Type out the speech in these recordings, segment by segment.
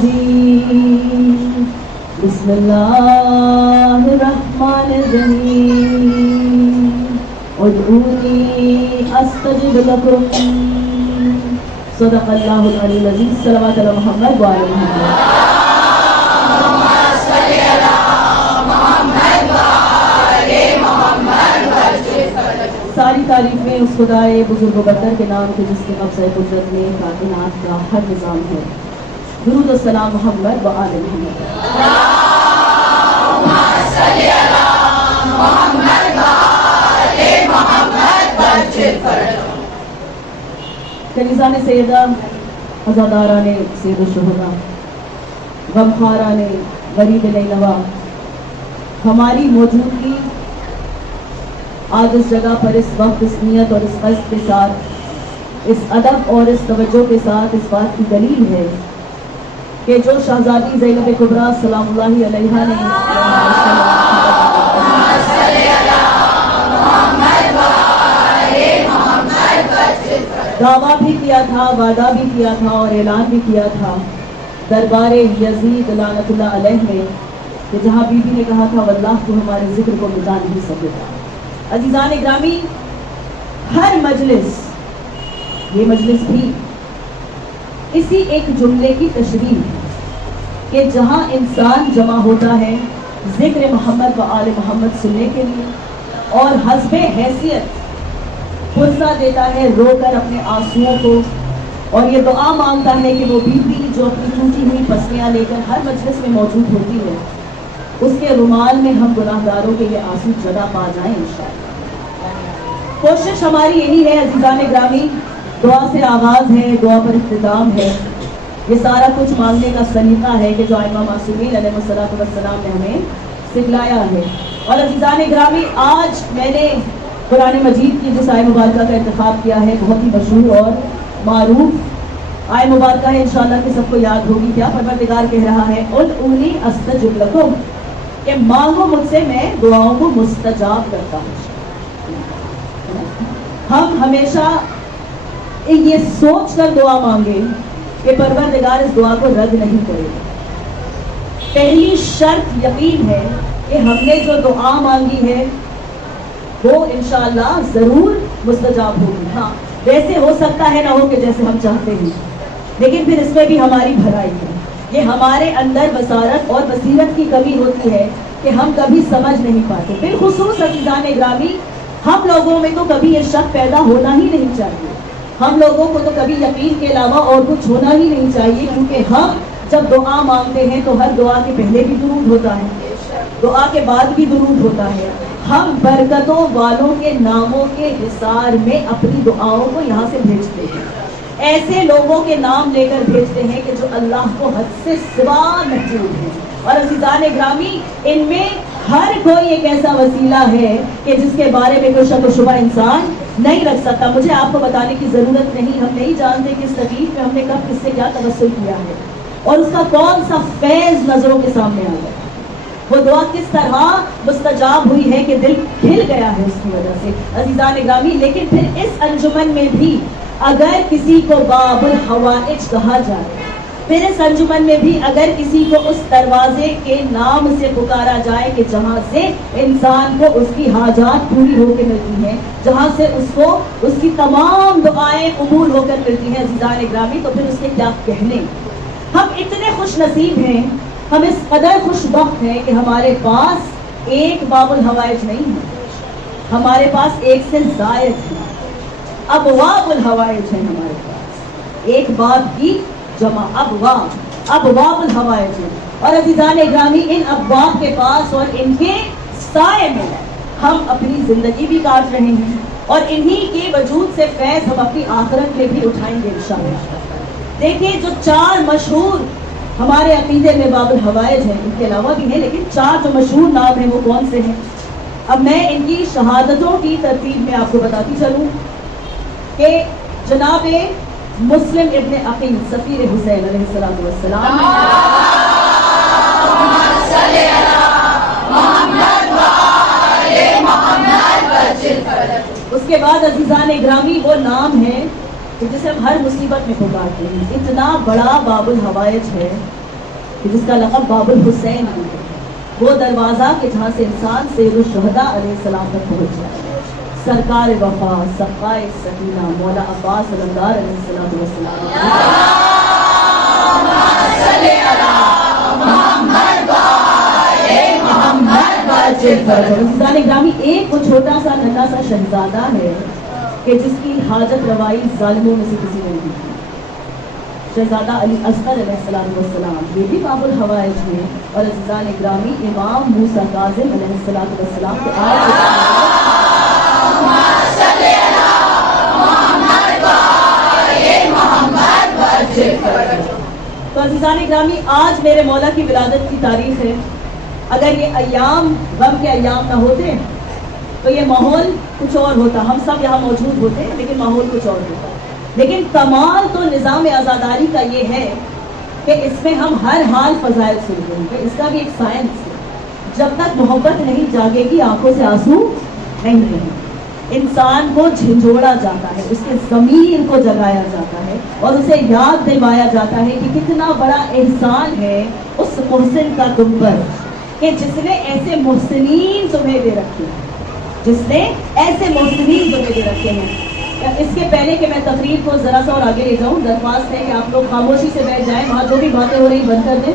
بسم اللہ الرحمن الرحیم ادعونی استجب لکم صدق اللہ العلی العظیم صلوات علی محمد وعلی محمد ساری تعریفیں اس خدائے بزرگ و برتر کے نام کے جس کے قبضہ قدرت میں کائنات کا ہر نظام ہے. درود و سلام محمد و آل محمد. اللہم صلی علی محمد و آل محمد وجل فرجهم. کنیزان سیدہ، عزاداران سید الشہداء، غمخواران غریب نینوا، ہماری موجودگی آج اس جگہ پر اس وقت اس نیت اور اس قصد کے ساتھ، اس ادب اور اس توجہ کے ساتھ اس بات کی دلیل ہے کہ جو شہزادی زینب کبریٰ سلام اللہ علیہا نے دعویٰ بھی کیا تھا، وعدہ بھی کیا تھا اور اعلان بھی کیا تھا دربار یزید لعنت اللہ علیہ میں کہ جہاں بی بی نے کہا تھا واللہ تو ہمارے ذکر کو مٹا نہیں سکے گا. عزیزان گرامی، ہر مجلس، یہ مجلس بھی اسی ایک جملے کی تشریح ہے کہ جہاں انسان جمع ہوتا ہے ذکر محمد و آل محمد سننے کے لیے اور حسب حیثیت پرسہ دیتا ہے رو کر اپنے آنسوؤں کو اور یہ دعا مانگتا ہے کہ وہ بی بی جو اپنی ٹوٹی ہوئی پسلیاں لے کر ہر مجلس میں موجود ہوتی ہے اس کے رومال میں ہم گناہ گاروں کے یہ آنسو جگہ پا جائیں انشاءاللہ. کوشش ہماری یہی ہے عزیزان گرامی، دعا سے آغاز ہے، دعا پر اختتام ہے. یہ سارا کچھ مانگنے کا سلیقہ ہے کہ جو ائمہ معصومین علیہ السلام نے ہمیں سکھلایا ہے. اور عزیزان گرامی، آج میں نے قرآن مجید کی جس آیہ مبارکہ کا انتخاب کیا ہے بہت ہی مشہور اور معروف آیہ مبارکہ ہے، انشاءاللہ کہ سب کو یاد ہوگی. کیا پروردگار کہہ رہا ہے ادعونی استجب لکم، کہ مانگو مجھ سے میں دعاؤں کو مستجاب کرتا ہوں. ہم ہمیشہ یہ سوچ کر دعا مانگے کہ پروردگار اس دعا کو رد نہیں کرے گا. پہلی شرط یقین ہے کہ ہم نے جو دعا مانگی ہے وہ انشاءاللہ ضرور مستجاب ہوگی. ہاں ویسے ہو سکتا ہے نہ ہو کہ جیسے ہم چاہتے ہیں، لیکن پھر اس میں بھی ہماری بھلائی ہے. یہ ہمارے اندر بصارت اور بصیرت کی کمی ہوتی ہے کہ ہم کبھی سمجھ نہیں پاتے. بالخصوص عزیزان گرامی، ہم لوگوں میں تو کبھی یہ شک پیدا ہونا ہی نہیں چاہیے. ہم لوگوں کو تو کبھی یقین کے علاوہ اور کچھ ہونا ہی نہیں چاہیے، کیونکہ ہم جب دعا مانگتے ہیں تو ہر دعا کے پہلے بھی درود ہوتا ہے، دعا کے بعد بھی درود ہوتا ہے. ہم برکتوں والوں کے ناموں کے حصار میں اپنی دعاؤں کو یہاں سے بھیجتے ہیں. ایسے لوگوں کے نام لے کر بھیجتے ہیں کہ جو اللہ کو حد سے سوا محجوب ہیں. اور عزیزان گرامی، ان میں ہر کوئی ایک ایسا وسیلہ ہے کہ جس کے بارے میں کوئی شک و شبہ انسان نہیں رکھ سکتا. مجھے آپ کو بتانے کی ضرورت نہیں، ہم نہیں جانتے کہ اس تکلیف میں ہم نے کب کس سے کیا توسل کیا ہے اور اس کا کون سا فیض نظروں کے سامنے آ گیا، وہ دعا کس طرح مستجاب ہوئی ہے کہ دل کھل گیا ہے اس کی وجہ سے. عزیزان گرامی، لیکن پھر اس انجمن میں بھی اگر کسی کو باب الحوائج کہا جائے، پھر اس انجمن میں بھی اگر کسی کو اس دروازے کے نام سے پکارا جائے کہ جہاں سے انسان کو اس کی حاجات پوری ہو کے ملتی ہیں، جہاں سے اس کو اس کی تمام دعائیں قبول ہو کر ملتی ہیں عزیزان گرامی، تو پھر اس کے کیا کہنے. ہم اتنے خوش نصیب ہیں، ہم اس قدر خوش بخت ہیں کہ ہمارے پاس ایک باب الحوائج نہیں ہے، ہمارے پاس ایک سے زائد ہے، ابواب الحوائج ہیں ہمارے پاس. ایک باب کی جمع ابواب الحوائج ہیں. اور عزیزان گرامی، ان ابواب کے پاس اور ان کے سائے میں ہم اپنی زندگی بھی کاٹ رہے ہیں اور انہی کے وجود سے فیض ہم اپنی آخرت میں بھی اٹھائیں گے انشاءاللہ. دیکھیے، جو چار مشہور ہمارے عقیدے میں باب الحوائج ہیں، ان کے علاوہ بھی ہیں، لیکن چار جو مشہور نام ہیں وہ کون سے ہیں؟ اب میں ان کی شہادتوں کی ترتیب میں آپ کو بتاتی چلوں کہ جناب مسلم ابن عقیل سفیر حسین علیہ السلام اس کے بعد عزیزان گرامی وہ نام ہے جسے ہم ہر مصیبت میں پکارتے ہیں. اتنا بڑا باب الحوائج ہے کہ جس کا لقب باب الحسین بھی ہے، وہ دروازہ کہ جہاں سے انسان سید الشہداء علیہ السلام تک پہنچ جائے. سرکار وفا سقائے سکینہ مولا عباس علمدار علیہ السلام. گرامی ایک وہ چھوٹا سا ننھا سا شہزادہ ہے کہ جس کی حاجت روائی ظالموں میں سے کسی نے نہیں کی. شہزادہ علی اصغر علیہ السلام یہ بھی باب الحوائج میں. اور عزیزان گرامی امام موسیٰ کاظم علیہ السلام کے تو عزیزان گرامی آج میرے مولا کی ولادت کی تاریخ ہے. اگر یہ ایام غم کے ایام نہ ہوتے تو یہ ماحول کچھ اور ہوتا. ہم سب یہاں موجود ہوتے لیکن ماحول کچھ اور ہوتا. لیکن کمال تو نظام آزاداری کا یہ ہے کہ اس میں ہم ہر حال فضائل سنتے ہیں. اس کا بھی ایک سائنس ہے. جب تک محبت نہیں جاگے گی آنکھوں سے آنسو نہیں رہیں. انسان کو جھنجھوڑا جاتا ہے، اس کے ضمیر کو جگایا جاتا ہے اور اسے یاد دلوایا جاتا ہے کہ کتنا بڑا احسان ہے اس محسن کا تم پر کہ جس نے ایسے محسنین تمہیں دے رکھے ہیں، جس نے ایسے محسنین تمہیں دے رکھے ہیں. اس کے پہلے کہ میں تقریر کو ذرا سا اور آگے لے جاؤں، درخواست ہے کہ آپ لوگ خاموشی سے بیٹھ جائیں. وہاں جو بھی باتیں ہو رہی بند کر دیں.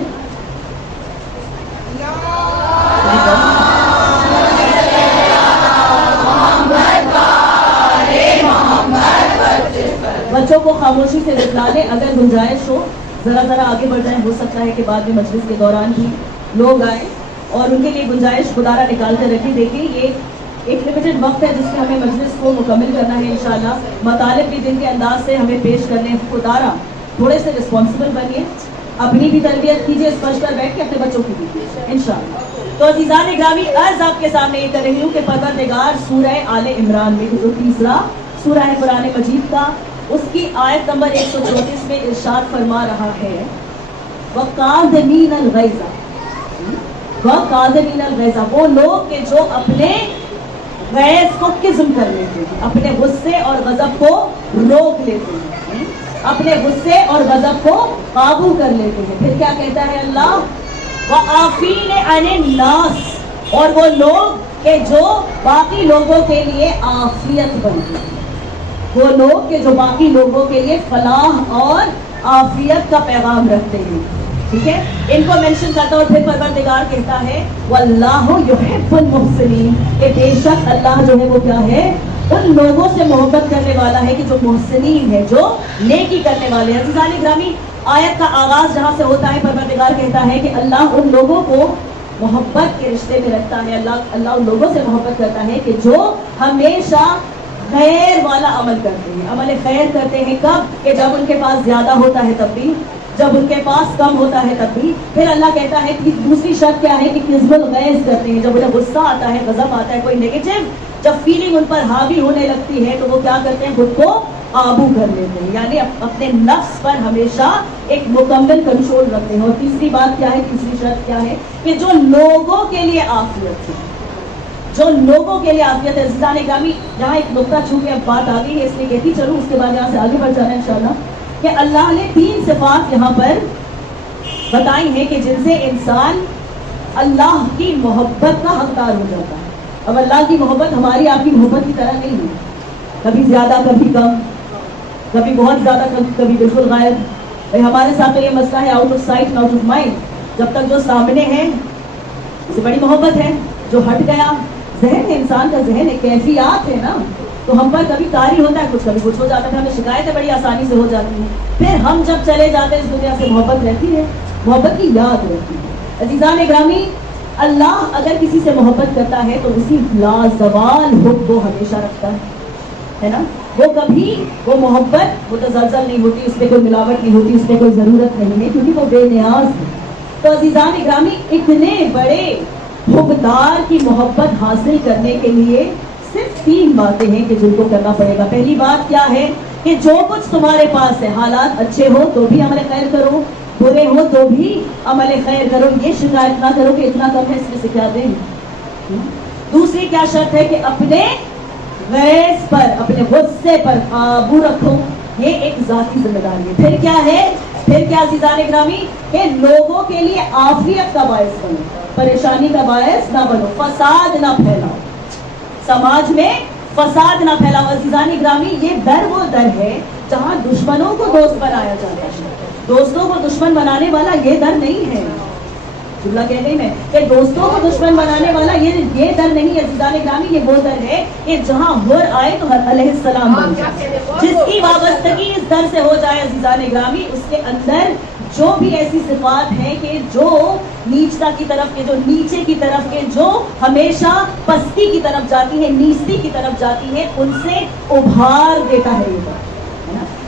بچوں کو خاموشی سے بتلا لیں. اگر گنجائش ہو ذرا آگے بڑھ جائیں. ہو سکتا ہے کہ بعد میں مجلس کے دوران بھی لوگ آئیں اور ان کے لیے گنجائش خدارہ نکال کر رکھی. دیکھیں یہ ایک لمیٹڈ وقت ہے جس میں ہمیں مجلس کو مکمل کرنا ہے انشاءاللہ. مطالب بھی دن کے انداز سے ہمیں پیش کرنے ہیں. خدارہ تھوڑے سے رسپانسبل بنیے، اپنی بھی تربیت کیجیے، اس فرش پر بیٹھ کے اپنے بچوں کی بھی انشاءاللہ. تو عزیزان گرامی عرض آپ کے سامنے یہ کر رہی ہوں کہ پروردگار سورہ آل عمران میں جو تیسرا سورہ ہے قرآن مجید کا، اس کی آیت نمبر 134 میں ارشاد فرما رہا ہے وَقَاذِمِينَ الْغَيْظَ. وَقَاذِمِينَ الْغَيْظَ وہ لوگ کہ جو اپنے غیظ کو کظم کر لیتے ہیں، اپنے غصے اور غضب کو روک لیتے ہیں، اپنے غصے اور غضب کو قابو کر لیتے ہیں. پھر کیا کہتا ہے اللہ؟ وَعَافِينَ عَنِ النَّاسِ اور وہ لوگ کہ جو باقی لوگوں کے لیے عافیت بنتے ہیں، وہ لوگ کہ جو باقی لوگوں کے لیے فلاح اور عافیت کا پیغام رکھتے ہیں. ٹھیک ہے، ان کو مینشن کرتا اور پھر پروردگار کہتا ہے واللہ یحب المحسنین کہ بے شک اللہ جو ہے وہ کیا ہے، ان لوگوں سے محبت کرنے والا ہے کہ جو محسنین ہے، جو نیکی کرنے والے ہیں. عزیزان گرامی آیت کا آغاز جہاں سے ہوتا ہے پروردگار کہتا ہے کہ اللہ ان لوگوں کو محبت کے رشتے میں رکھتا ہے. اللہ ان لوگوں سے محبت کرتا ہے کہ جو ہمیشہ خیر والا عمل کرتے ہیں، عمل خیر کرتے ہیں. کب؟ کہ جب ان کے پاس زیادہ ہوتا ہے تب بھی، جب ان کے پاس کم ہوتا ہے تب بھی. پھر اللہ کہتا ہے کہ دوسری شرط کیا ہے کہ کظم الغیظ کرتے ہیں. جب انہیں غصہ آتا ہے، غضب آتا ہے، کوئی نیگیٹو جب فیلنگ ان پر حاوی ہونے لگتی ہے تو وہ کیا کرتے ہیں؟ خود کو قابو کر لیتے ہیں، یعنی اپنے نفس پر ہمیشہ ایک مکمل کنٹرول رکھتے ہیں. اور تیسری بات کیا ہے، تیسری شرط کیا ہے کہ جو لوگوں کے لیے عافیت ہے، جو لوگوں کے لیے عافیت ہے. عزیزان گرامی یہاں ایک نقطہ چھو کے اب بات آ گئی ہے، اس لیے کہتی چلوں، اس کے بعد یہاں سے آگے بڑھ جانا ہے انشاءاللہ. کہ اللہ نے 3 صفات یہاں پر بتائی ہیں کہ جن سے انسان اللہ کی محبت کا حقدار ہو جاتا ہے. اب اللہ کی محبت ہماری آپ کی محبت کی طرح نہیں ہے، کبھی زیادہ کبھی کم، کبھی بہت زیادہ کبھی بالکل غائب. بھائی ہمارے ساتھ تو یہ مسئلہ ہے out of sight out of mind. جب تک جو سامنے ہے اس سے بڑی محبت ہے، جو ہٹ گیا ذہن ہے، انسان کا ذہن ہے، کیفیات ہے نا، تو ہم پر کبھی طاری ہوتا ہے، کبھی کچھ ہو جاتا ہے. ہمیں شکایتیں بڑی آسانی سے ہو جاتی ہیں. پھر ہم جب چلے جاتے ہیں اس دنیا سے محبت رہتی ہے، محبت کی یاد رہتی ہے. عزیزان گرامی اللہ اگر کسی سے محبت کرتا ہے تو اسی لازوال حب وہ ہمیشہ رکھتا ہے نا. وہ کبھی وہ محبت متزلزل نہیں ہوتی، اس میں کوئی ملاوٹ نہیں ہوتی، اس میں کوئی ضرورت نہیں ہے، کیونکہ وہ بے نیاز ہے. تو عزیزان گرامی اتنے بڑے حبدار کی محبت حاصل کرنے کے لیے صرف 3 باتیں ہیں کہ جن کو کرنا پڑے گا. پہلی بات کیا ہے کہ جو کچھ تمہارے پاس ہے، حالات اچھے ہو تو بھی عمل خیر کرو، برے ہو تو بھی عمل خیر کرو. یہ شکایت نہ کرو کہ اتنا کم ہے، اس میں سے کیا دیں. دوسری کیا شرط ہے کہ اپنے غیظ پر، اپنے غصے پر قابو رکھو. یہ ایک ذاتی ذمہ داری ہے. پھر کیا ہے پھر کیا عزیزان گرامی کہ لوگوں کے لیے عافیت کا باعث بنو، پریشانی کا باعث نہ بنو، فساد نہ پھیلاؤ، سماج میں فساد نہ پھیلاؤ۔ عزیزان گرامی یہ در وہ در ہے جہاں دشمنوں کو دوست بنایا جاتا ہے، دوستوں کو دشمن بنانے والا یہ در نہیں ہے۔ جملہ کہہ گئی میں کہ دوستوں کو دشمن بنانے والا یہ در نہیں ہے عزیزان گرامی، یہ وہ در ہے کہ جہاں ہر آئے تو ہر علیہ السلام بن جائے، جس کی وابستگی اس در سے ہو جائے عزیزان گرامی، اس کے اندر جو بھی ایسی صفات ہیں کہ جو نیچتا کی طرف کے، جو نیچے کی طرف کے، جو ہمیشہ پستی کی طرف جاتی ہے، نیستی کی طرف جاتی ہے، ان سے ابھار دیتا ہے یہ در۔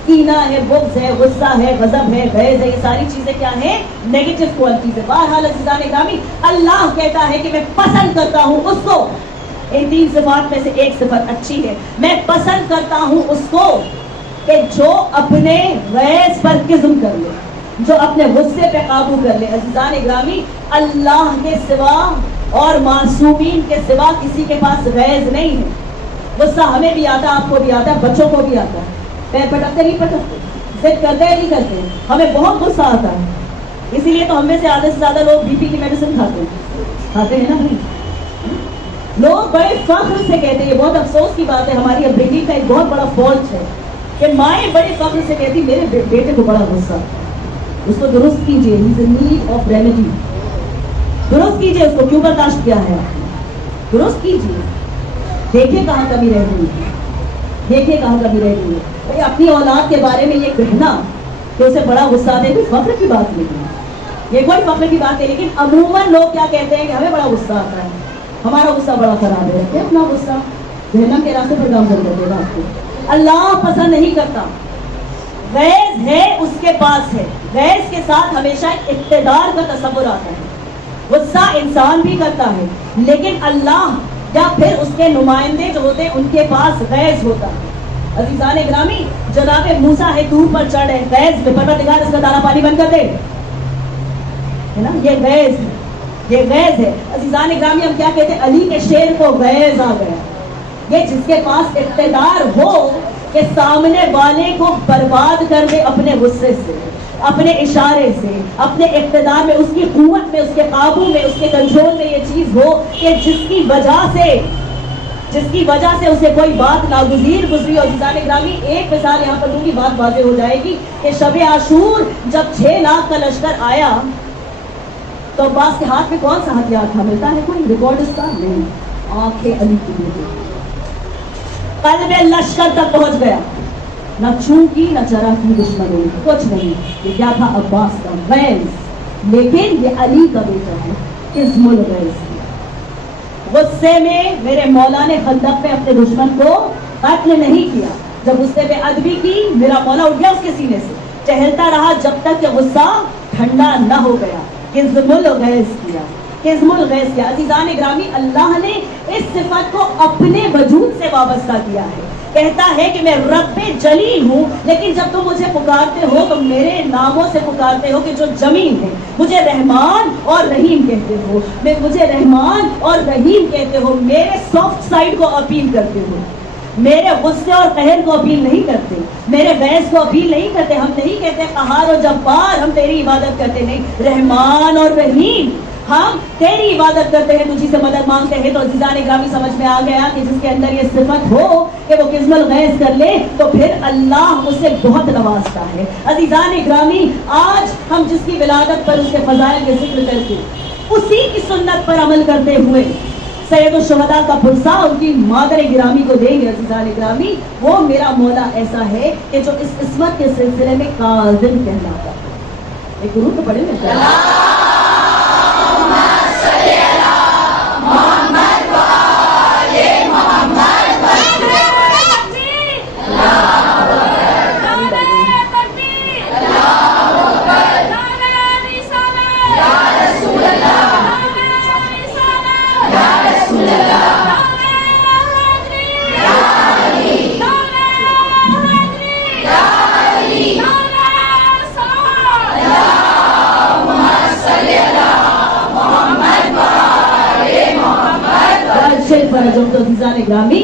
کینہ ہے، بغض ہے، غصہ ہے، غضب ہے، غیظ ہے، یہ ساری چیزیں کیا ہیں؟ نیگیٹو کوالٹیز ہے۔ بہرحال عزیزان گرامی اللہ کہتا ہے کہ میں پسند کرتا ہوں اس کو، ان تین صفات میں سے ایک صفت اچھی ہے، میں پسند کرتا ہوں اس کو کہ جو اپنے غیظ پر قزم کر لے، جو اپنے غصے پہ قابو کر لے۔ عزیزان گرامی اللہ کے سوا اور معصومین کے سوا کسی کے پاس غیظ نہیں ہے۔ غصہ ہمیں بھی آتا ہے، آپ کو بھی آتا ہے، بچوں کو بھی آتا ہے، پیر پٹکتے نہیں پٹکتے، ضد کرتے نہیں کرتے، ہمیں بہت غصہ آتا ہے، اسی لیے تو ہم میں سے آدھے سے زیادہ لوگ بی پی کی میڈیسن کھاتے ہیں نا بھائی۔ لوگ بڑے فخر سے کہتے ہیں، یہ بہت افسوس کی بات ہے، ہماری اپبرنگنگ کا ایک بہت بڑا فالٹ ہے کہ مائیں بڑے فخر سے کہتی میرے بیٹے کو بڑا غصہ، اس کو درست کیجیے، ہی از ان نیڈ آف ریمیڈی، درست کیجیے اس کو، کیوں برداشت کیا ہے آپ نے، درست کیجیے، دیکھیے کہاں کمی رہ گئی ہے، دیکھیے کہاں کمی رہ گئی ہے۔ بھائی اپنی اولاد کے بارے میں یہ کہنا کہ اسے بڑا غصہ آتا ہے کوئی فخر کی بات نہیں ہے، یہ کوئی فخر کی بات ہے، لیکن عموماً لوگ کیا کہتے ہیں کہ ہمیں بڑا غصہ آتا ہے، ہمارا غصہ بڑا خراب ہے، کہ اپنا غصہ جہنم کے راستے پر گامزن کر دے گا آپ کو۔ اللہ پسند نہیں کرتا، غیظ ہے اس کے پاس ہے، غیظ کے ساتھ ہمیشہ اقتدار کا تصور آتا ہے، غصہ انسان بھی کرتا ہے، لیکن اللہ یا پھر اس کے نمائندے جو ہوتے ہیں ان کے پاس غیظ ہوتا ہے۔ عزیزان گرامی جناب موسیٰ ہے طور پر چڑھ رہے، غیظ میں پروردگار اس کا دانا پانی بند کر دے، ہے نا، یہ غیظ ہے، یہ غیظ ہے۔ عزیزان گرامی ہم کیا کہتے ہیں، علی کے شیر کو غیظ آ گیا، یہ جس کے پاس اقتدار ہو کہ سامنے والے کو برباد کر دے اپنے غصے سے، اپنے اشارے سے، اپنے اقتدار میں، اس کی قوت میں، اس کے قابو میں، اس کے کنٹرول میں یہ چیز ہو کہ جس کی وجہ سے اسے کوئی بات ناگزیر گزری ہو۔ عزیزان گرامی ایک مثال یہاں پر دوں گی، بات واضح ہو جائے گی کہ شب عاشور جب 6 لاکھ کا لشکر آیا تو عباس کے ہاتھ میں کون سا ہتھیار تھا؟ ملتا ہے کوئی ریکارڈ اس کا؟ نہیں، آنکھیں علی کی ہوئی، قلب لشکر تک پہنچ گیا، نہ چونکی نہ چرا کی دشمنوں نے، کچھ نہیں، یہ کیا تھا؟ عباس کا غیظ، لیکن یہ علی کا بیٹا ہے، عزم الغیظ۔ غصے میں میرے مولا نے خندق میں اپنے دشمن کو قتل نہیں کیا، جب غصے پہ ادبی کی میرا مولا اٹھ گیا اس کے سینے سے، ٹہلتا رہا جب تک کہ غصہ ٹھنڈا نہ ہو گیا، عزم الغیظ کیا، عزم الغیظ کیا۔ عزیزان گرامی اللہ نے اس صفت کو اپنے وجود سے وابستہ کیا ہے، کہتا ہے کہ میں رب جلیل ہوں، لیکن جب تم مجھے پکارتے ہو تو میرے ناموں سے پکارتے ہو کہ جو جمیل ہے، مجھے رحمان اور رحیم کہتے ہو، مجھے رحمان اور رحیم کہتے ہو، میرے سافٹ سائڈ کو اپیل کرتے ہو، میرے غصے اور قہر کو اپیل نہیں کرتے، میرے غیظ کو اپیل نہیں کرتے، ہم نہیں کہتے قہار و جبار، ہم تیری عبادت کرتے نہیں، رحمان اور رحیم ہم تیری عبادت کرتے ہیں، تجھی سے مدد مانگتے ہیں۔ تو عزیزان گرامی سمجھ میں آ گیا کہ جس کے اندر یہ صفت ہو کہ وہ قزم الغیظ کر لے تو پھر اللہ اسے بہت نوازتا ہے۔ عزیزان گرامی آج ہم جس کی ولادت پر اس کے فضائل کے ذکر کر کے اسی کی سنت پر عمل کرتے ہوئے سید الشہداء کا پرسہ ان کی مادر گرامی کو دیں گے۔ عزیزان گرامی وہ میرا مولا ایسا ہے کہ جو اس عصمت کے سلسلے میں کاظم کہلاتا ہے۔ ایک درود تو پڑھیں گے، تو عزیزان گرامی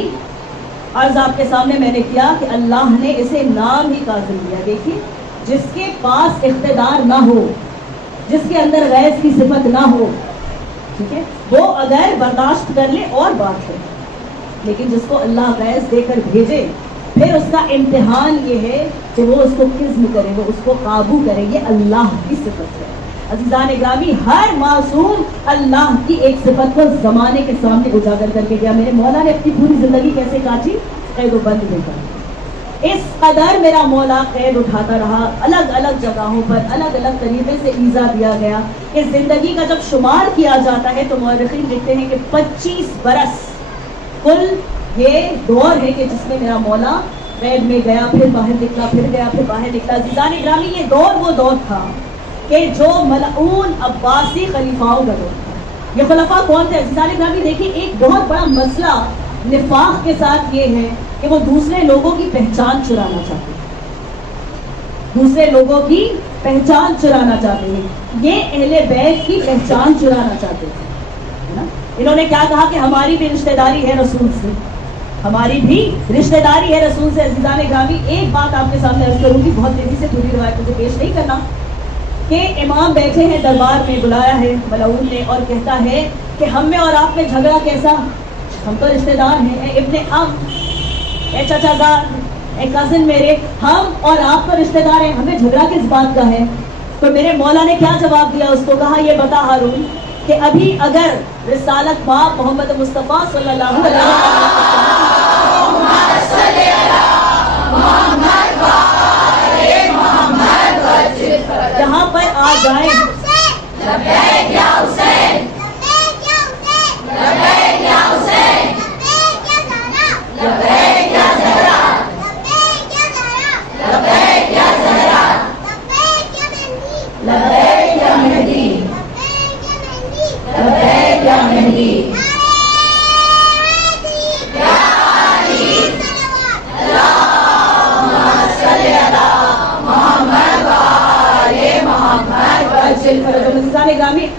عرض آپ کے سامنے میں نے کیا کہ اللہ نے اسے نام ہی کاظم دیا۔ دیکھیے جس کے پاس اقتدار نہ ہو, جس کے اندر غیظ کی صفت نہ ہو, ٹھیک ہے, وہ اگر برداشت کر لے اور بات ہے, لیکن جس کو اللہ غیظ دے کر بھیجے پھر اس کا امتحان یہ ہے کہ وہ اس کو قزم کرے, وہ اس کو قابو کرے. یہ اللہ کی صفت ہے. عزیزان گرامی, ہر معصوم اللہ کی ایک صفت کو زمانے کے سامنے اجاگر کر کے گیا. میرے مولا نے اپنی پوری زندگی کیسے کاٹی؟ قید و بند دے کر. اس قدر میرا مولا قید اٹھاتا رہا, الگ الگ جگہوں پر الگ الگ طریقے سے ایذا دیا گیا کہ زندگی کا جب شمار کیا جاتا ہے تو مورخین لکھتے ہیں کہ 25 برس کل یہ دور ہے کہ جس میں میرا مولا قید میں گیا, پھر باہر نکلا, پھر گیا, پھر باہر نکلا. عزیزان گرامی, یہ دور وہ دور تھا کہ جو ملعون عباسی خلیفاؤں کا دور تھا. یہ خلفاء کون تھے؟ عزیزان گرامی دیکھیے, ایک بہت بڑا مسئلہ نفاق کے ساتھ یہ ہے کہ وہ دوسرے لوگوں کی پہچان چرانا چاہتے ہیں, دوسرے لوگوں کی پہچان چرانا چاہتے ہیں. یہ اہل بیت کی پہچان چرانا چاہتے تھے. انہوں نے کیا کہا کہ ہماری بھی رشتہ داری ہے رسول سے, ہماری بھی رشتہ داری ہے رسول سے. عزیزان گرامی, ایک بات آپ کے سامنے عرض کروں گی, بہت تیزی سے پوری روایت مجھے پیش نہیں کرنا, کہ امام بیٹھے ہیں دربار میں, بلایا ہے ملعون نے اور کہتا ہے کہ ہم میں اور آپ میں جھگڑا کیسا؟ ہم تو رشتہ دار ہیں, اے ابن ام, اے چچا زاد, اے کزن میرے, ہم اور آپ تو رشتہ دار ہیں, ہمیں جھگڑا کس بات کا ہے؟ تو میرے مولا نے کیا جواب دیا اس کو؟ کہا یہ بتا ہارون کہ ابھی اگر رسالت باپ محمد مصطفیٰ صلی اللہ علیہ وسلم یہاں پر آ جائیں,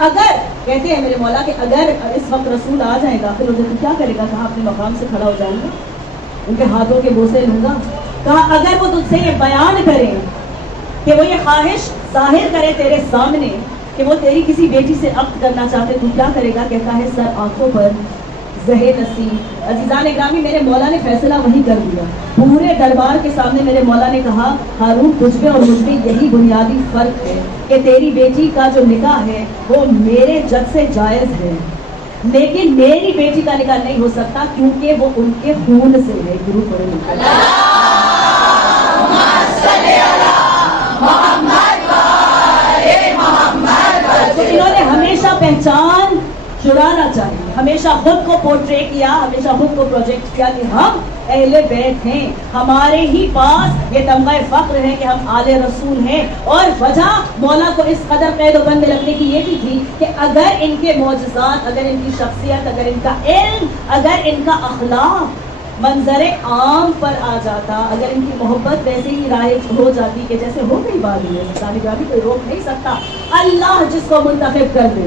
اگر کہتے ہیں میرے مولا کہ اگر اس وقت رسول آ جائے گا پھر تو کیا کرے گا؟ کہا اپنے مقام سے کھڑا ہو جاؤں گا, ان کے ہاتھوں کے بوسے لوں گا. کہا اگر وہ تجھ سے یہ بیان کرے کہ وہ یہ خواہش ظاہر کرے تیرے سامنے کہ وہ تیری کسی بیٹی سے عقد کرنا چاہتے, تو کیا کرے گا؟ کہتا ہے سر آنکھوں پر زہر نصیب. عزیزان گرامی, میرے مولا نے فیصلہ وہی کر دیا. پورے دربار کے سامنے میرے مولا نے کہا ہارون, تجھ میں اور مجھ میں یہی بنیادی فرق ہے کہ تیری بیٹی کا جو نکاح ہے وہ میرے جج سے جائز ہے, لیکن میری بیٹی کا نکاح نہیں ہو سکتا کیونکہ وہ ان کے خون سے ہے. گرو پڑھے تو انہوں نے ہمیشہ پہچان چرانا چاہیے, ہمیشہ خود کو پورٹری کیا, ہمیشہ خود کو پروجیکٹ کیا کہ ہم اہل بیت ہیں, ہمارے ہی پاس یہ تمغہ فخر ہے کہ ہم آل رسول ہیں. اور وجہ مولا کو اس قدر قید و بند میں رکھنے کی یہ بھی تھی کہ اگر ان کے معجزات, اگر ان کی شخصیت, اگر ان کا علم, اگر ان کا اخلاق منظر عام پر آ جاتا, اگر ان کی محبت ویسے ہی رائج ہو جاتی کہ جیسے ہو گئی بات ہے, ساری بھی کوئی روک نہیں سکتا. اللہ جس کو منتخب کر دے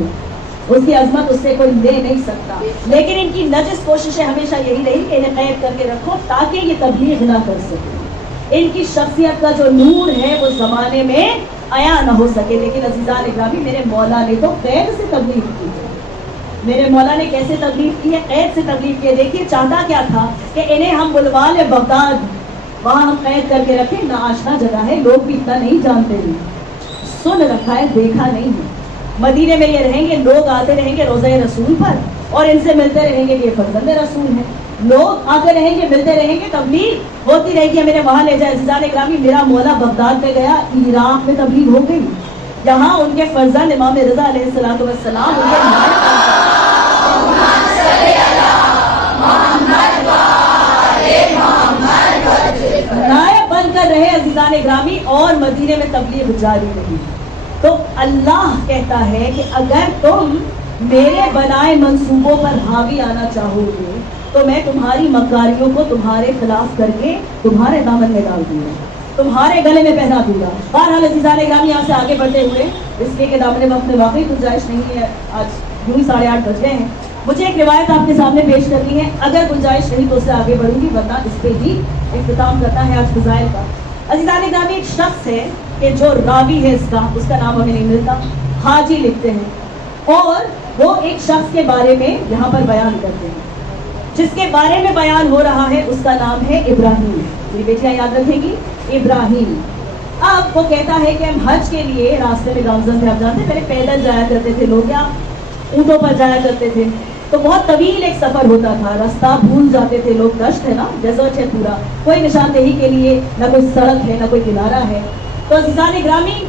اس کی عظمت اس سے کوئی لے نہیں سکتا. لیکن ان کی نجس کوششیں ہمیشہ یہی رہی کہ انہیں قید کر کے رکھو تاکہ یہ تبلیغ نہ کر سکے. ان کی شخصیت کا جو نور ہے وہ زمانے میں عیا نہ ہو سکے. لیکن عزیزان اکرامی, میرے مولا نے تو قید سے تبلیغ کی ہے. میرے مولا نے کیسے تبلیغ کی ہے؟ قید سے تبلیغ کی ہے. دیکھیے چاہتا کیا تھا کہ انہیں ہم بلوا لیں بغداد, وہاں ہم قید کر کے رکھیں, ناآشنا جگہ ہے, لوگ بھی اتنا نہیں جانتے ہیں, سن رکھا ہے, دیکھا نہیں ہے. مدینے میں یہ رہیں گے, لوگ آتے رہیں گے روضہ رسول پر اور ان سے ملتے رہیں گے کہ یہ فرزند رسول ہیں. لوگ آتے رہیں گے, ملتے رہیں گے, تبلیغ ہوتی رہے گی, میرے وہاں لے جائے. عزیزان اکرامی, میرا مولا بغداد پہ گیا, عراق میں تبلیغ ہو گئی. یہاں ان کے فرزند امام رضا علیہ الصلوۃ والسلام نائب بن کر رہے. عزیزان اکرامی, اور مدینے میں تبلیغ جاری رہی. تو اللہ کہتا ہے کہ اگر تم میرے بنائے منصوبوں پر حاوی آنا چاہو گے تو میں تمہاری مکاریوں کو تمہارے خلاف کر کے تمہارے دامن میں ڈال دوں گا, تمہارے گلے میں پہنا دوں گا. بہرحال عزیزان اکرامی, یہاں سے آگے بڑھتے ہوئے, اس لیے کہ دامن وقت میں واقعی گنجائش نہیں ہے, آج یوں ہی 8:30 بج گئے ہیں. مجھے ایک روایت آپ کے سامنے پیش کرنی ہے, اگر گنجائش نہیں تو اس سے آگے بڑھوں گی, ورنہ اس پہ ہی اختتام کرنا ہے آج فضائل کا. عزیزان اکرامی, ایک شخص ہے کہ جو راوی ہے اس کا نام ہمیں نہیں ملتا, حاجی لکھتے ہیں, اور وہ ایک شخص کے بارے میں یہاں پر بیان کرتے ہیں. جس کے بارے میں بیان ہو رہا ہے اس کا نام ہے ابراہیم. میری بیٹیاں یاد رکھیں گی, ابراہیم. اب وہ کہتا ہے کہ ہم حج کے لیے راستے میں گامزن تھے. آپ جانتے ہیں پہلے پیدل جایا کرتے تھے لوگ, یا اونٹوں پر جایا کرتے تھے, تو بہت طویل ایک سفر ہوتا تھا, راستہ بھول جاتے تھے لوگ, دشت ہے نا, ڈیزرٹ ہے پورا, کوئی نشاندہی کے لیے نہ کوئی سڑک ہے نہ کوئی کنارہ ہے. تو عزیزان گرامی,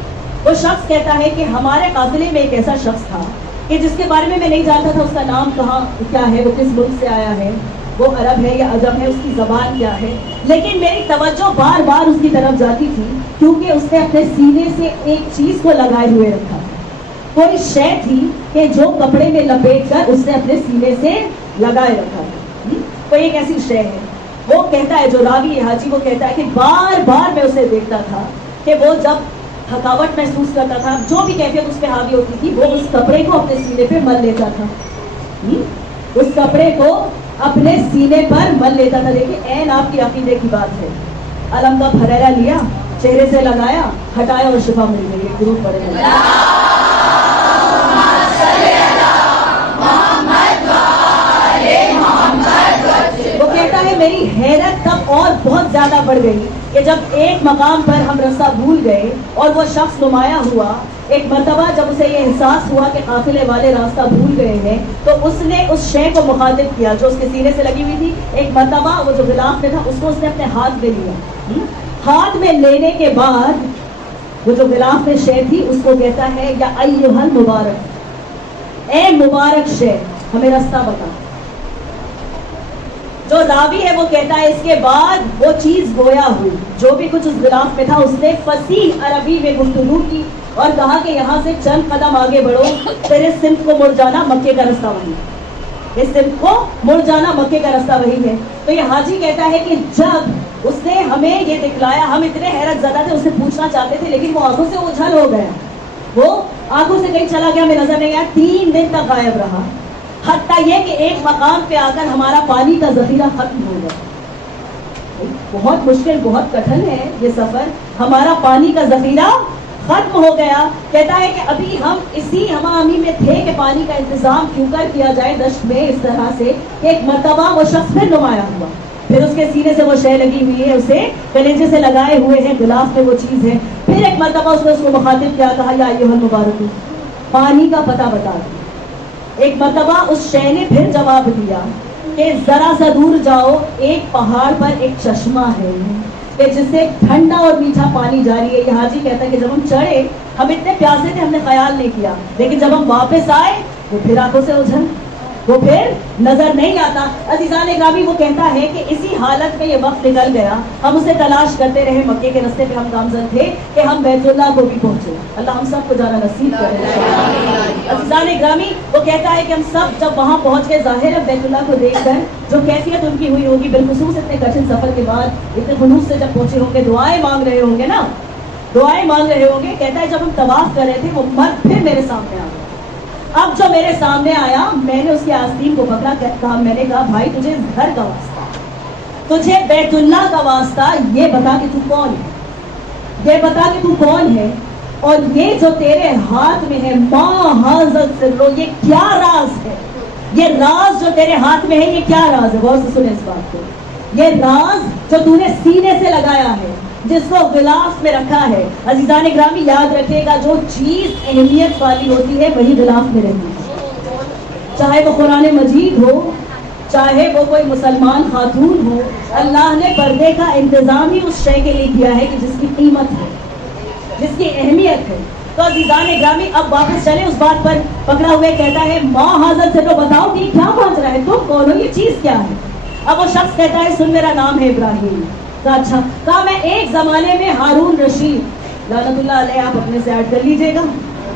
وہ شخص کہتا ہے کہ ہمارے قافلے میں ایک ایسا شخص تھا کہ جس کے بارے میں نہیں جانتا تھا اس کا نام کہاں کیا ہے, وہ کس ملک سے آیا ہے, وہ عرب ہے یا عجم ہے, اس کی زبان کیا ہے. لیکن میری توجہ بار بار اس کی طرف جاتی تھی کیونکہ اس نے اپنے سینے سے ایک چیز کو لگائے ہوئے رکھا تھا. کوئی شے تھی کہ جو کپڑے میں لپیٹ کر اس نے اپنے سینے سے لگائے رکھا تھا. کوئی ایک ایسی شے ہے. وہ کہتا ہے, جو راوی ہے حاجی, وہ کہتا ہے کہ بار بار میں اسے دیکھتا تھا کہ وہ جب تھکاوٹ محسوس کرتا تھا, جو بھی کیفیت اس پہ حاوی ہوتی تھی, وہ اس کپڑے کو اپنے سینے پہ مل لیتا تھا. اس کپڑے کو اپنے سینے پر مل لیتا تھا. دیکھیں این آپ کی عقیدے کی بات ہے. علم کا پھریرا لیا, چہرے سے لگایا, ہٹایا اور شفا مل گئی. ایک درود پڑھیں گے. وہ کہتا ہے میری حیرت تب اور بہت زیادہ بڑھ گئی کہ جب ایک مقام پر ہم راستہ بھول گئے اور وہ شخص نمایاں ہوا. ایک مرتبہ جب اسے یہ احساس ہوا کہ قافلے والے راستہ بھول گئے ہیں, تو اس نے اس شے کو مخاطب کیا جو اس کے سینے سے لگی ہوئی تھی. ایک مرتبہ وہ جو غلاف میں تھا اس کو اس نے اپنے ہاتھ میں لیا. ہاتھ میں لینے کے بعد وہ جو غلاف میں شے تھی اس کو کہتا ہے یا ایھا المبارک, اے مبارک شے ہمیں راستہ بتا. جو راوی ہے وہ کہتا ہے اس کے بعد وہ چیز گویا ہوئی, جو بھی کچھ اس غلاف میں تھا, اس نے فصیح عربی میں گفتگو کی اور کہا کہ یہاں سے چند قدم آگے بڑھو, تیرے سمت کو مڑ جانا مکے کا راستہ وہی ہے. اس سمت کو مڑ جانا مکے کا راستہ وہی ہے. تو یہ حاجی کہتا ہے کہ جب اس نے ہمیں یہ دکھلایا, ہم اتنے حیرت زدہ تھے, اس سے پوچھنا چاہتے تھے لیکن وہ آنکھوں سے اوجھل ہو گیا, وہ آنکھوں سے کہیں چلا گیا, ہمیں نظر نہیں آیا. 3 دن تک غائب رہا, حتیٰ یہ کہ ایک مقام پہ آ کر ہمارا پانی کا ذخیرہ ختم ہو گیا. بہت مشکل, بہت کٹھن ہے یہ سفر. ہمارا پانی کا ذخیرہ ختم ہو گیا. کہتا ہے کہ ابھی ہم اسی ہمامی میں تھے کہ پانی کا انتظام کیوں کر کیا جائے دشت میں اس طرح سے کہ ایک مرتبہ وہ شخص پھر نمایاں ہوا. پھر اس کے سینے سے وہ شے لگی ہوئی ہے, اسے کلیجے سے لگائے ہوئے ہیں, غلاف میں وہ چیز ہے. پھر ایک مرتبہ اس نے اس کو مخاطب کیا, کہا یا ایھا المبارک, پانی کا پتہ بتا دیا. ایک مرتبہ اس شے نے پھر جواب دیا کہ ذرا سا دور جاؤ, ایک پہاڑ پر ایک چشمہ ہے کہ جس سے ٹھنڈا اور میٹھا پانی جاری ہے. یہ حاجی کہتا ہے کہ جب ہم چڑھے ہم اتنے پیاسے تھے, ہم نے خیال نہیں کیا, لیکن جب ہم واپس آئے وہ پھر آنکھوں سے اوجھل, وہ پھر نظر نہیں آتا. عزیزان گرامی, وہ کہتا ہے کہ اسی حالت میں یہ وقت نکل گیا, ہم اسے تلاش کرتے رہے. مکے کے راستے پہ ہم گامزن تھے کہ ہم بیت اللہ کو بھی پہنچے. اللہ ہم سب کو جانا نصیب کرے. عزیزان گرامی, وہ کہتا ہے کہ ہم سب جب وہاں پہنچ گئے, ظاہر ہے بیت اللہ کو دیکھ کر جو کیفیت ان کی ہوئی ہوگی, بالخصوص اتنے کٹھن سفر کے بعد, اتنے خلوص سے جب پہنچے ہوں گے, دعائیں مانگ رہے ہوں گے نا, دعائیں مانگ رہے ہوں گے. کہتا ہے جب ہم طواف کر رہے تھے وہ مرد پھر میرے سامنے آ گیا. اب جو میرے سامنے آیا, میں نے اس کے آستین کو پکڑا, کہا, میں نے کہا بھائی تجھے گھر کا واسطہ, تجھے بیت اللہ کا واسطہ, یہ بتا کہ تو کون ہے, یہ بتا کہ تو کون ہے, اور یہ جو تیرے ہاتھ میں ہے ما حاضر سرو, یہ کیا راز ہے, یہ راز جو تیرے ہاتھ میں ہے یہ کیا راز ہے. غور سے سنیں اس بات کو. یہ راز جو تو نے سینے سے لگایا ہے, جس کو غلاف میں رکھا ہے. عزیزان گرامی, یاد رکھیے گا, جو چیز اہمیت والی ہوتی ہے وہی غلاف میں رہتی ہے. چاہے وہ قرآن مجید ہو, چاہے وہ کوئی مسلمان خاتون ہو, اللہ نے پردے کا انتظام ہی اس شے کے لیے کیا ہے کہ جس کی قیمت ہے, جس کی اہمیت ہے. تو عزیزان گرامی, اب واپس چلے اس بات پر. پکڑا ہوئے کہتا ہے ما حاضر سے, تو بتاؤ کہ کیا پہنچ رہا ہے, تم کون ہو, یہ چیز کیا ہے. اب وہ شخص کہتا ہے سن, میرا نام ہے ابراہیم. کہا اچھا, کہا میں ایک زمانے میں ہارون رشید لعنت اللہ علیہ, آپ اپنے سے ایڈ کر لیجئے گا,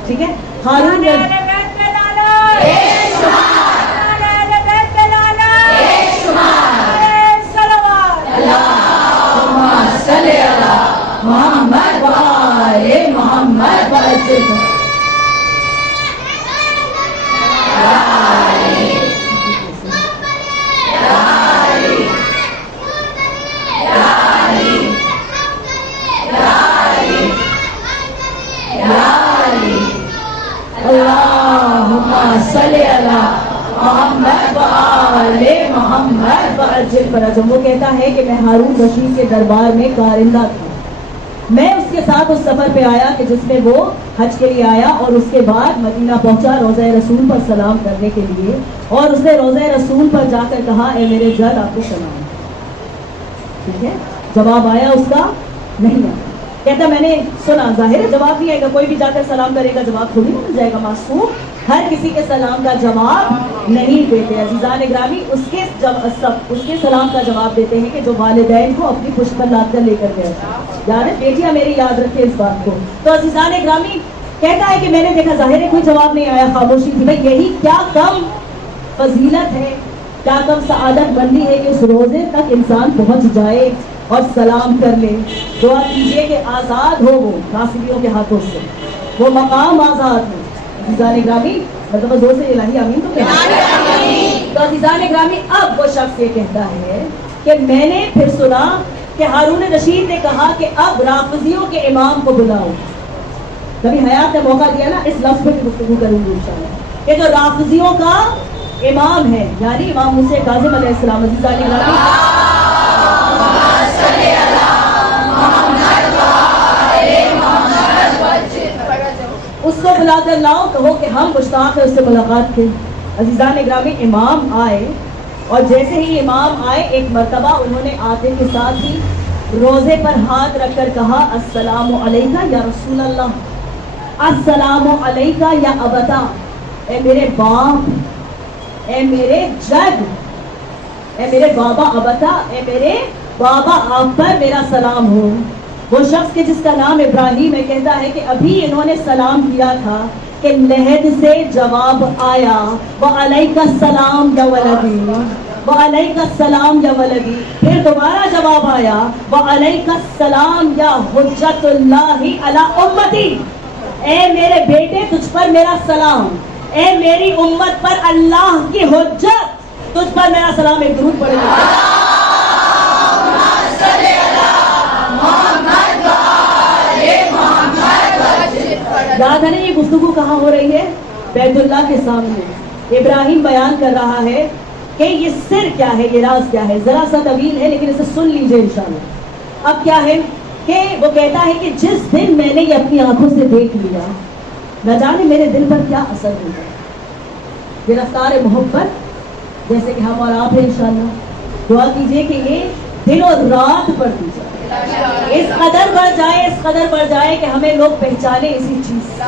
ٹھیک ہے, ہارون محمد محمد صلی علی محمد و آل محمد وعجل فرجهم. وہ کہتا ہے کہ میں ہارون رشید کے دربار میں کارندہ تھا. میں اس کے ساتھ اس سفر پہ آیا کہ جس میں وہ حج کے لیے آیا اور اس کے بعد مدینہ پہنچا روضہ رسول پر سلام کرنے کے لیے, اور اس نے روضہ رسول پر جا کر کہا اے میرے جد آپ کو سلام. ٹھیک ہے, جواب آیا اس کا نہیں آیا. کہتا میں نے سنا, ظاہر ہے جواب نہیں آئے گا, کوئی بھی جا کر سلام کرے گا جواب تھوڑی نہ مل جائے گا. معصوم ہر کسی کے سلام کا جواب نہیں دیتے. عزیزان گرامی اس کے سلام کا جواب دیتے ہیں کہ جو والدین کو اپنی پشت پر لاد کر لے کر گئے. یاد ہے بیٹیاں میری یاد رکھے اس بات کو. تو عزیزان گرامی کہتا ہے کہ میں نے دیکھا ظاہر ہے کوئی جواب نہیں آیا, خاموشی تھی. بھائی یہی کیا کم فضیلت ہے, کیا کم سعادت مندی ہے کہ اس روزے تک انسان پہنچ جائے اور سلام کر لے. دعا کیجیے کہ آزاد ہو وہ ناصبیوں کے ہاتھوں سے, وہ مقام آزاد ہو. عزیزان گرامی مطلب زور سے الہی آمین تو کیا. تو عزیزان گرامی اب وہ شخص یہ کہتا ہے کہ میں نے پھر سنا کہ ہارون رشید نے کہا کہ اب رافضیوں کے امام کو بلاؤ. کبھی حیات نے موقع دیا نا اس لفظ پہ گفتگو کروں گی انشاءاللہ, کہ جو رافضیوں کا امام ہے یعنی امام موسیٰ کاظم علیہ السلام. عزیزان گرامی اس کو بلا کر لاؤ, کہو کہ ہم مشتاق ہیں اس سے ملاقات کے. عزیزان گرامی امام آئے, اور جیسے ہی امام آئے ایک مرتبہ انہوں نے آتے کے ساتھ ہی روزے پر ہاتھ رکھ کر کہا السلام علیکہ یا رسول اللہ, السلام علیکہ یا ابتا, اے میرے باپ, اے میرے جد, اے میرے بابا ابتا, اے میرے بابا آپ پر میرا سلام ہو. وہ شخص کے جس کا نام ابراہیم ہے کہتا ہے کہ ابھی انہوں نے سلام کیا تھا کہ لہد سے جواب آیا وعلیک السلام یا ولدی, وعلیک السلام یا ولدی. پھر دوبارہ جواب آیا وعلیک السلام یا حجت اللہ علی امتی, اے میرے بیٹے تجھ پر میرا سلام, اے میری امت پر اللہ کی حجت, تجھ پر میرا سلام. ایک درود پڑھیں گے. یاد ہے نا یہ گفتگو کہاں ہو رہی ہے؟ بیت اللہ کے سامنے. ابراہیم بیان کر رہا ہے کہ یہ سر کیا ہے, یہ راز کیا ہے. ذرا سا طویل ہے لیکن اسے سن لیجئے انشاءاللہ. اب کیا ہے کہ وہ کہتا ہے کہ جس دن میں نے یہ اپنی آنکھوں سے دیکھ لیا, نہ جانے میرے دل پر کیا اثر ہوگا. یہ رفتار محبت جیسے کہ ہم اور آپ ہیں انشاءاللہ. دعا کیجئے کہ یہ دن اور رات پڑھتی جائے, اس قدر بڑھ جائے, اس قدر بڑھ جائے کہ ہمیں لوگ پہچانے اسی چیز.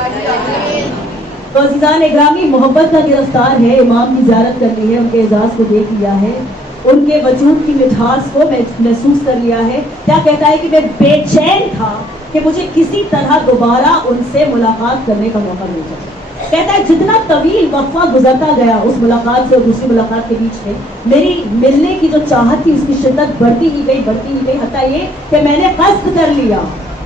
تو عزیزان اکرامی محبت کا گرفتار ہے, امام کی زیارت کر لی ہے, ان کے اعزاز کو دیکھ لیا ہے, ان کے وجود کی مٹھاس کو محسوس کر لیا ہے. کیا کہتا ہے کہ میں بے چین تھا کہ مجھے کسی طرح دوبارہ ان سے ملاقات کرنے کا موقع مل جائے. کہتا ہے جتنا طویل وقفہ گزرتا گیا اس ملاقات سے اور دوسری ملاقات کے بیچ میں, میری ملنے کی جو چاہت تھی اس کی شدت بڑھتی ہی گئی, حتیٰ یہ کہ میں نے قصد کر لیا.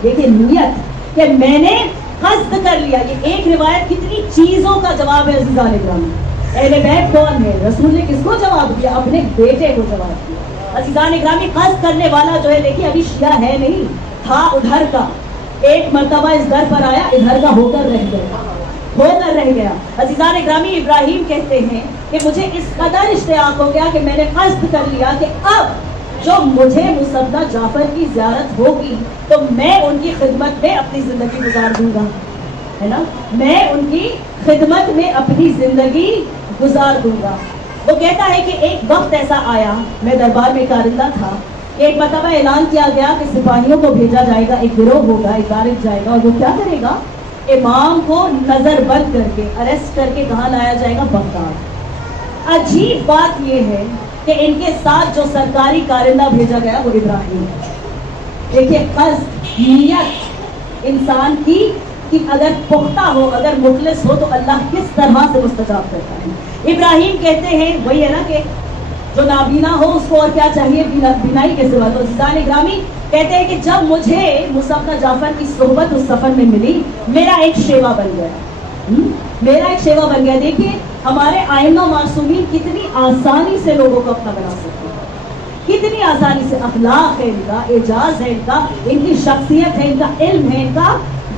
دیکھیں نیت, کہ میں نے قصد کر لیا. یہ ایک روایت کتنی چیزوں کا جواب ہے عزیزان اکرامی. اہل بیت کون ہے؟ رسول نے کس کو جواب دیا؟ اپنے بیٹے کو جواب دیا. عزیزان اکرامی قصد کرنے والا جو ہے دیکھیے ابھی شیعہ ہے نہیں, تھا ادھر کا. ایک مرتبہ اس در پر آیا, ادھر کا ہو کر رہ گیا. عزیزان اکرامی ابراہیم کہتے ہیں کہ مجھے اس قدر اشتیاق ہو گیا کہ میں نے قصد کر لیا کہ اب جو مجھے مصطفیٰ جعفر کی زیارت ہوگی تو میں ان کی خدمت میں اپنی زندگی گزار دوں گا, ہے نا, میں ان کی خدمت میں اپنی زندگی گزار دوں گا. وہ کہتا ہے کہ ایک وقت ایسا آیا, میں دربار میں کارندہ تھا, ایک مرتبہ اعلان کیا گیا کہ سپاہیوں کو بھیجا جائے گا, ایک گروہ ہوگا, ایک بارش جائے گا, اور وہ کیا کرے گا, امام کو نظر بند کر کے اریسٹ کر کے کہاں لایا جائے گا, بغداد. عجیب بات یہ ہے کہ ان کے ساتھ جو سرکاری کارندہ بھیجا گیا وہ ابراہیم. دیکھیے قصد, نیت انسان کی کہ اگر پختہ ہو, اگر مخلص ہو تو اللہ کس طرح سے مستجاب کرتا ہے. ابراہیم کہتے ہیں وہی ہے نا کہ جو نابینا ہو اس کو اور کیا چاہیے بینائی کے سوا. تو عزیزان اکرامی کہتے ہیں کہ جب مجھے مصطفیٰ جعفر کی صحبت اس سفر میں ملی, میرا ایک شیوا بن گیا. دیکھیے ہمارے ائمہ معصومین کتنی آسانی سے لوگوں کو اپنا بنا سکتے ہیں, کتنی آسانی سے. اخلاق ہے ان کا, اعجاز ہے ان کا, ان کی شخصیت ہے, ان کا علم ہے, ان کا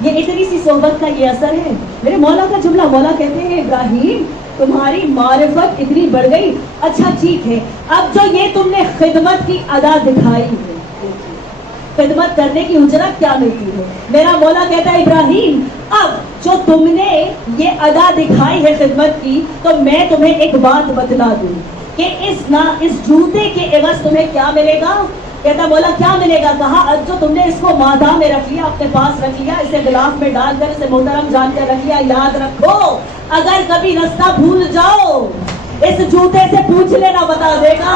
یہ اتنی سی صحبت کا یہ اثر ہے. میرے مولا کا جملہ، مولا کہتے ہیں ابراہیم تمہاری معرفت اتنی بڑھ گئی. اچھا ٹھیک ہے، اب جو یہ تم نے خدمت کی ادا دکھائی ہے، خدمت کرنے کی اجرت کیا ملتی ہے؟ میرا مولا کہتا ہے ابراہیم اب جو تم نے یہ ادا دکھائی ہے خدمت کی، تو میں تمہیں ایک بات بتلا دوں کہ اس جوتے کے عوض تمہیں کیا ملے گا. کہتا مولا کیا ملے گا؟ کہا اب جو تم نے اس کو مادہ میں رکھ لیا، اپنے پاس رکھ لیا، اسے غلاف میں ڈال کر اسے محترم جان کر رکھ لیا، یاد رکھو اگر کبھی رستہ بھول جاؤ اس جوتے سے پوچھ لینا، بتا دے گا.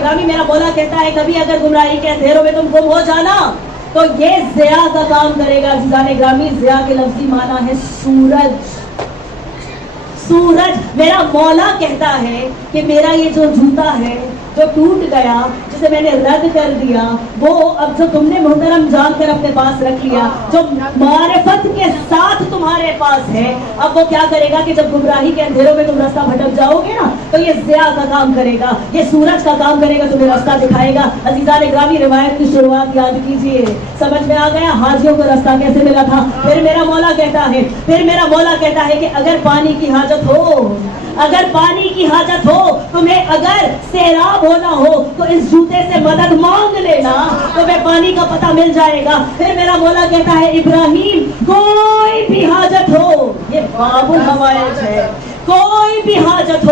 گرامی میرا مولا کہتا ہے کبھی اگر گمراہی کے اندھیروں میں تم گم ہو جانا تو یہ ضیاء کا کام کرے گا. عزیزان گرامی ضیاء کے لفظی معنی ہے سورج. سورج. میرا مولا کہتا ہے کہ میرا یہ جو جوتا ہے جو ٹوٹ گیا، جسے میں نے رد کر دیا، وہ اب جو تم نے محترم جان کر اپنے پاس رکھ لیا، جو معرفت کے ساتھ تمہارے پاس ہے، اب وہ کیا کرے گا کہ جب گمراہی کے اندھیروں میں تم راستہ بھٹک جاؤ گے نا تو یہ ضیاء کا کام کرے گا، یہ سورج کا کام کرے گا، تمہیں راستہ دکھائے گا. عزیزان گرامی روایت کی شروعات یاد کیجیے. سمجھ میں آ گیا حاجیوں کو راستہ کیسے ملا تھا؟ پھر میرا مولا کہتا ہے کہ اگر پانی کی حاجت ہو، تمہیں اگر سیراب ہونا ہو تو اس جوتے سے مدد مانگ لینا، تمہیں پانی کا پتہ مل جائے گا. پھر میرا مولا کہتا ہے ابراہیم کوئی بھی حاجت ہو، یہ باب الحوائج ہے، کوئی بھی حاجت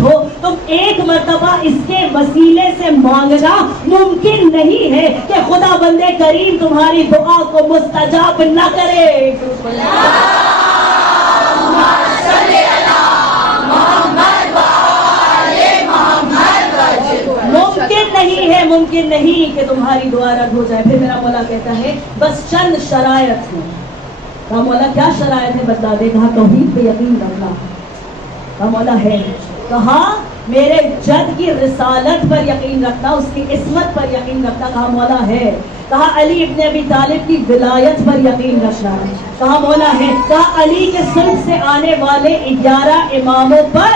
ہو تم ایک مرتبہ اس کے وسیلے سے مانگنا. ممکن نہیں ہے کہ خدا بندے کریم تمہاری دعا کو مستجاب نہ کرے. ممکن نہیں کہ تمہاری دعا رد ہو جائے. پھر میرا مولا کہتا ہے بس چند شرائط ہیں. کہا مولا کیا شرائط ہے بتا دے. کہا توحید پہ یقین رکھنا. کہا مولا ہے. کہا میرے جد کی رسالت پر یقین رکھنا، اس کی عصمت پر یقین رکھنا. کہا مولا ہے. کہا علی ابن ابی طالب کی ولایت پر یقین رکھنا. کہا مولا ہے. کہا علی کے صلب سے آنے والے 11 اماموں پر،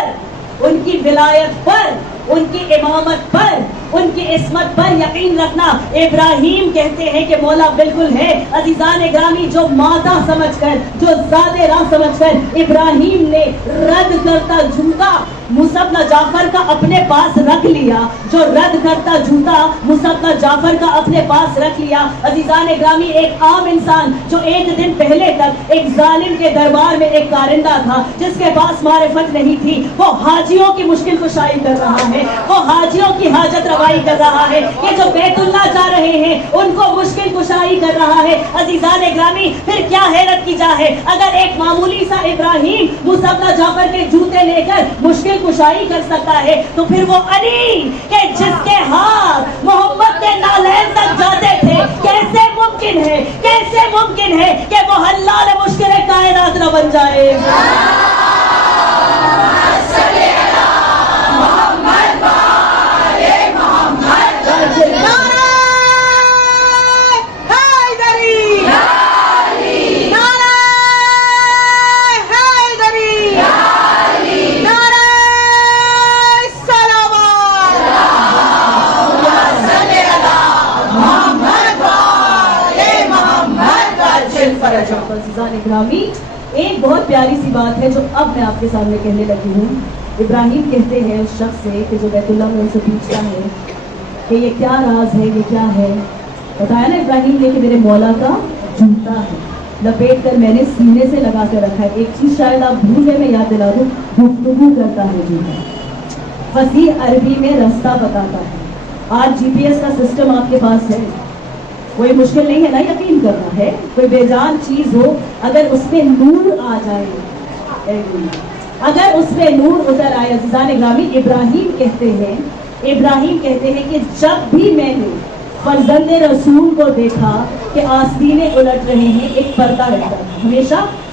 ان کی ولایت پر، ان کی امامت پر، ان کی عصمت پر یقین رکھنا. ابراہیم کہتے ہیں کہ مولا بالکل ہے. عزیزان گرامی جو مادہ سمجھ کر، جو ذات راہ سمجھ کر ابراہیم نے رد کرتا جوتا مصعب جعفر کا اپنے پاس رکھ لیا، جو رد کرتا جوتا مصعب جعفر کا اپنے پاس رکھ لیا. عزیزان گرامی ایک عام انسان جو ایک دن پہلے تک ایک ظالم کے دربار میں ایک کارندہ تھا، جس کے پاس معرفت نہیں تھی، وہ حاجیوں کی مشکل کشائی کر رہا ہے، وہ حاجیوں کی حاجت روائی کر رہا ہے. یہ جو بیت اللہ جا رہے ہیں ان کو مشکل کشائی کر رہا ہے. عزیزان گرامی پھر کیا حیرت کی جا ہے اگر ایک معمولی سا ابراہیم مصعب جعفر کے جوتے لے کر مشکل کشائی کر سکتا ہے، تو پھر وہ علی کہ جس کے ہاتھ محمد کے نالین تک جاتے تھے، کیسے ممکن ہے کہ وہ حلال مشکل کائنات نہ بن جائے. ایک بہت پیاری سی بات ہے جو اب میں آپ کے سامنے کہنے لگی ہوں. ابراہیم کہتے ہیں اس شخص سے کہ جو بیت اللہ میں ان سے پوچھتا ہے کہ یہ کیا راز ہے، یہ کیا ہے. بتایا نا ابراہیم نے کہ میرے مولا کا جوتا ہے، لپیٹ کر میں نے سینے سے لگا کر رکھا ہے. ایک چیز شاید آپ بھول گئے، میں یاد دلا دوں، گفتگو کرتا ہے جوتا، فصیح عربی میں رستہ بتاتا ہے. آج جی پی ایس کا سسٹم آپ کے پاس ہے، کوئی مشکل نہیں ہے نا یقین کرنا ہے. کوئی بے جان چیز ہو اگر اس پہ نور آ جائے، اگر اس پہ نور اتر آئے. عزیزان گرامی ابراہیم کہتے ہیں کہ جب بھی میں نے فرزند رسول کو دیکھا کہ آستینے الٹ رہے ہیں، ایک پردہ رہتا ہے. ہمیشہ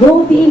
2-3